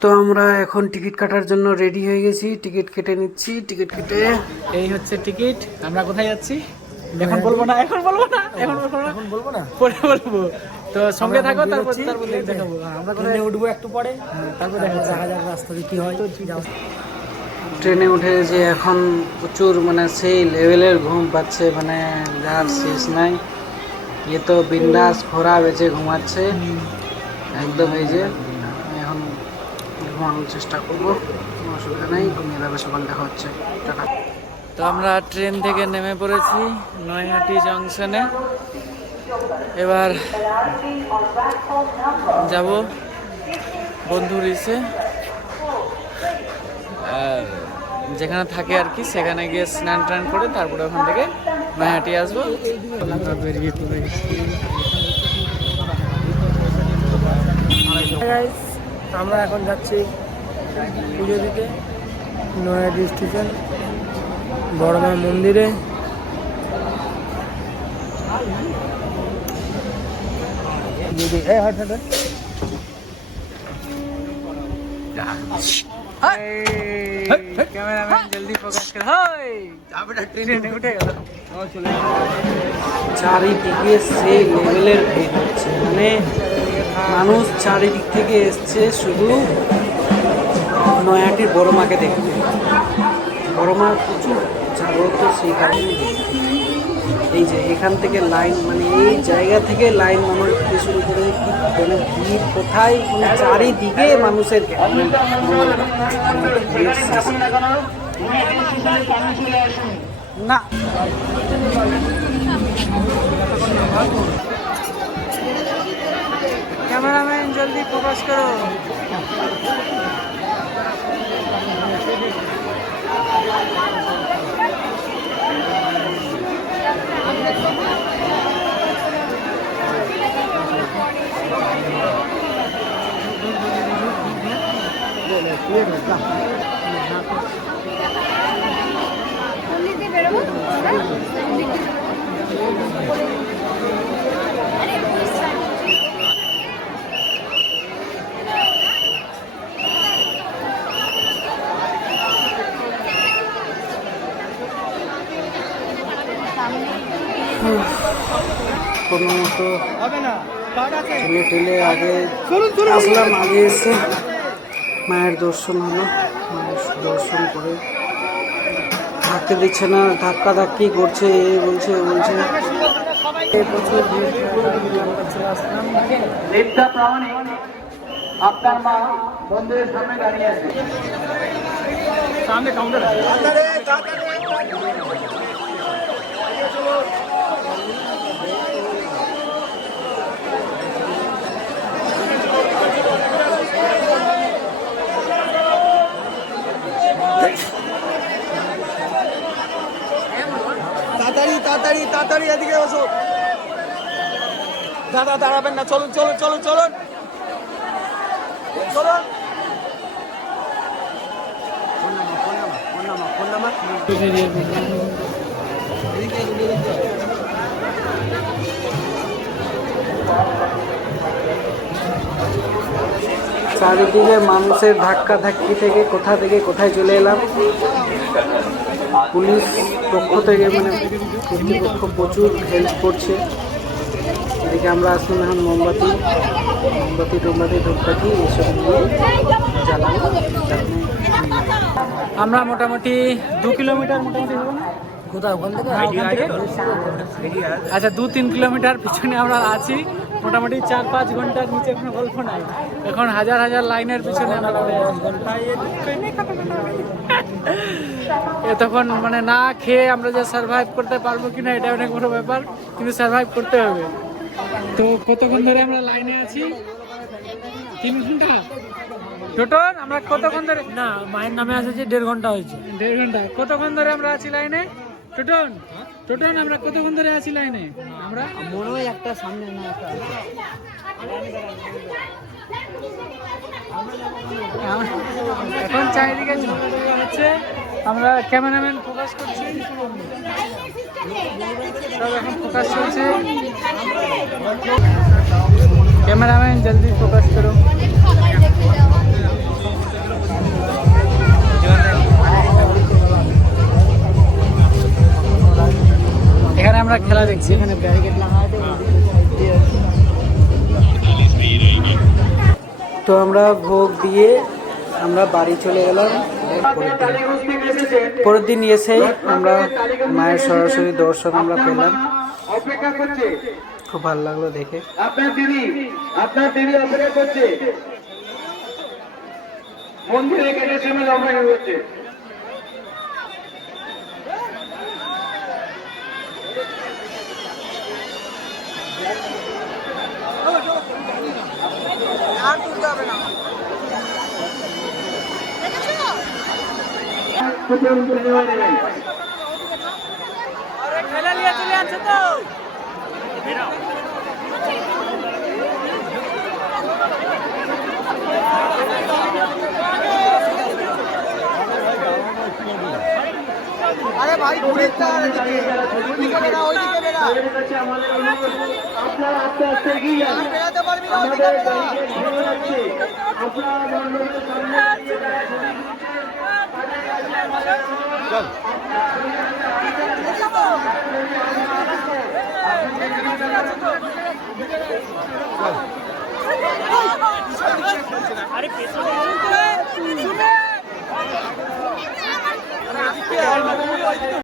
তো আমরা এখন টিকিট কাটার জন্য রেডি হয়ে গেছি, টিকিট কেটে নিচ্ছি। টিকিট কেটে এই হচ্ছে টিকিট। আমরা কোথায় যাচ্ছি এখন বলবো না, এখন বলবো না, পরে বলবো। তো সঙ্গে থাকো, তারপর দেখাবো। আমরা ট্রেনে উঠবো একটু পরে, তারপর দেখা যাক রাস্তাতে কি হয়। ট্রেনে উঠে যে এখন প্রচুর মানে সেই লেভেলের ঘুম পাচ্ছে, মানে যার শেষ নাই। এ তো বিন্দাস খোরা বেঁচে ঘুমাচ্ছে একদম। এই যে এখন ঘুমানোর চেষ্টা করবো, কোনো অসুবিধা নেই, ঘুমিয়ে যাবে। সকাল দেখা হচ্ছে, টাটা। তো আমরা ট্রেন থেকে নেমে পড়েছি নৈহাটি জংশনে। এবার যাব বন্ধুর ইসে, আর যেখানে থাকে আর কি, সেখানে গিয়ে স্নান টান করে তারপরে ওখান থেকে নৈহাটি আসবো। বেরিয়ে পড়েছি। আমরা এখন যাচ্ছি পুজো দিতে নৈহাটি স্টেশন, বড়মা মন্দিরে। ক্যামেরাম্যান জলদি ফোকাস কর। ট্রেনে উঠে গেল। চারিদিকে সেই লেভেলের ভিড় হচ্ছে, মানে মানুষ চারিদিক থেকে এসছে শুধু নৈহাটির বড় মাকে দেখতে। বড় মা প্রচুর জাগ্রত, সেই কারণে এই যে এখান থেকে লাইন, মানে এই জায়গা থেকে লাইন মানুষ থেকে শুরু করে মানে ভিড় কোথায়, মানে চারিদিকে মানুষের না। ক্যামেরাম্যান জলদি ফোকাস করো। কোনো মতো ঠেলে ঠেলে আগে আসলাম। আগে এসে মায়ের দর্শন হলো, মায়ের দর্শন করে থাকতে দিচ্ছে না, ধাক্কা ধাক্কি করছে, এ বলছে ও বলছে। প্রচুর আপনার মা মন্দিরের সামনে দাঁড়িয়ে আছে। সামনে কাউন্টার আছে। তাড়াতাড়ি তাড়াতাড়ি তাড়াতাড়ি এদিকে বসো। দাদা দাঁড়াবেন না, চলুন চলুন চলুন চলুন চলুন। চারিদিকে মানুষের ধাক্কা ধাক্কি থেকে কোথা থেকে কোথায় চলে এলাম। পুলিশ পক্ষ থেকে মানে কর্তৃপক্ষ প্রচুর হেল্প করছে। এদিকে আমরা আসলাম এখন মোমবাতি ধূপকাঠি এসব নিয়ে জ্বালানো। আমরা মোটামুটি 2 কিলোমিটার মোটামুটি হবে না কোথাও, ওখান থেকে আচ্ছা 2-3 কিলোমিটার পিছনে আমরা আছি। মোটামুটি 4-5 ঘন্টার নিচে কোনো গল্প নাই। এখন হাজার হাজার লাইনের পিছনে আমরা তখন মানে না খেয়ে আমরা যে সার্ভাইভ করতে পারবো কিনা এটা অনেক বড় ব্যাপার, কিন্তু সার্ভাইভ করতে হবে। তো কতক্ষণ ধরে আমরা লাইনে আছি? 3 ঘন্টা টোটাল। আমরা কতক্ষণ ধরে, না মায়ের নামে আছে যে 1.5 ঘন্টা হয়েছে। 1.5 ঘন্টা। কতক্ষণ ধরে আমরা আছি লাইনে টোটাল আমরা কতক্ষণ ধরে আছি লাইনে? আমরা মনে হয় একটা সামনে না একটা এখন চারিদিকে হচ্ছে। আমরা ক্যামেরাম্যান ফোকাস করছি, সব এখন ফোকাস চলছে। कैमरामैन जल्दी फोकस करो। মেলা দেখছি। এখানে ব্যারিকেড লাগা আছে তো আমরা ভোগ দিয়ে আমরা বাড়ি চলে গেলাম। পরের দিন এসেই আমরা মায়ের সরাসরি দর্শন আমরা পেলাম, অপেক্ষা করছে খুব ভালো লাগলো দেখে। আপনার দিদি অপেক্ষা করছে, মন্দিরে গেটের সামনে অপেক্ষা করছে। আরে ভাই ঘুরে ওইদিকে বেরা, ওইদিকে বেরা। আপনারা আস্তে আস্তে এগিয়ে যান, বেরাতে পারবি না, আমাদের ওইদিকে বেরা। ব্যারিকেড ভেঙে যাচ্ছে। আপনারা মণ্ডপের সামনে দিয়ে যারা ছবি তুলছেন, তাদের কাছে আমাদের অনুরোধ, আরে